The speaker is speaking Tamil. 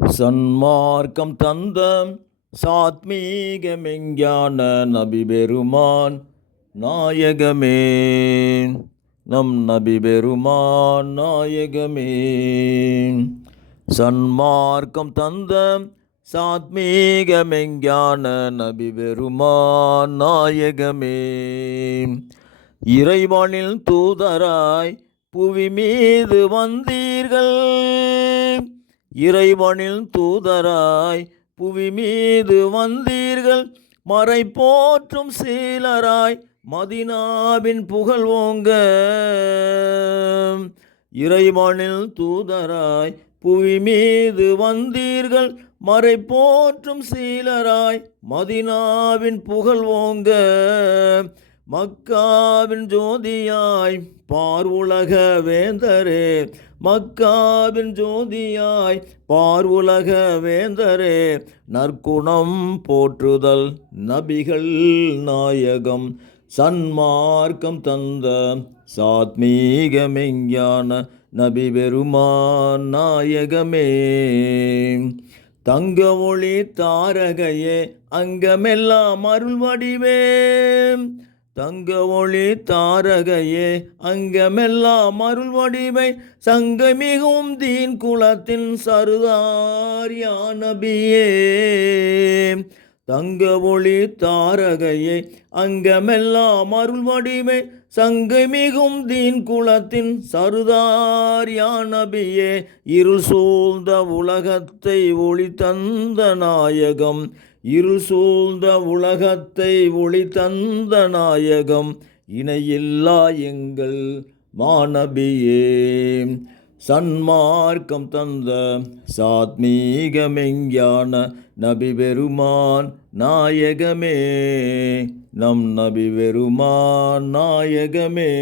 சன்மார்க்கம் தந்த சாத்மீக மெஞ்ஞான நபி பெருமான் நாயகமே, நம் நபி பெருமான் நாயகமே. சன்மார்க்கம் தந்த சாத்மீக மெஞ்ஞான நபி பெருமான் நாயகமே. இறைவனில் தூதராய் புவி மீது வந்தீர்கள், இறைவனில் தூதராய் புவி மீது வந்தீர்கள். மறை போற்றும் சீலராய் மதினாவின் புகழ் ஓங்க, இறைவனில் தூதராய் புவி மீது வந்தீர்கள். மறை போற்றும் சீலராய் மதினாவின் புகழ் ஓங்க. மக்காவின் ஜோதியாய் பார்வுலக வேந்தரே, மக்காவின் ஜோதியாய் பார்வுலக வேந்தரே. நற்குணம் போற்றுதல் நபிகள் நாயகம், சன்மார்க்கம் தந்த சாத்மீக மெஞ்ஞான நபி பெருமான் நாயகமே. தங்க ஒளி தாரகையே அங்கமெல்லாம் அருள் வடிவே, தங்க ஒளி தாரகையே அங்கமெல்லாம் அருள் வடிவை. சங்கமிகும் தீன் குலத்தின் சருதார் யா நபியே, தங்க ஒளி தாரகையே அங்கமெல்லாம் அருள் வடிவை. சங்கமிகும் தீன் குலத்தின் சருதார் யா நபியே. இருள் சூழ்ந்த உலகத்தை ஒளி தந்த நாயகம், இருள் சூழ்ந்த உலகத்தை ஒளி தந்த நாயகம். இணையில்லா எங்கள் மாநபியே, சன்மார்க்கம் தந்த சாத்மீக மெஞ்ஞான நபி பெருமான் நாயகமே, நம் நபி பெருமான் நாயகமே.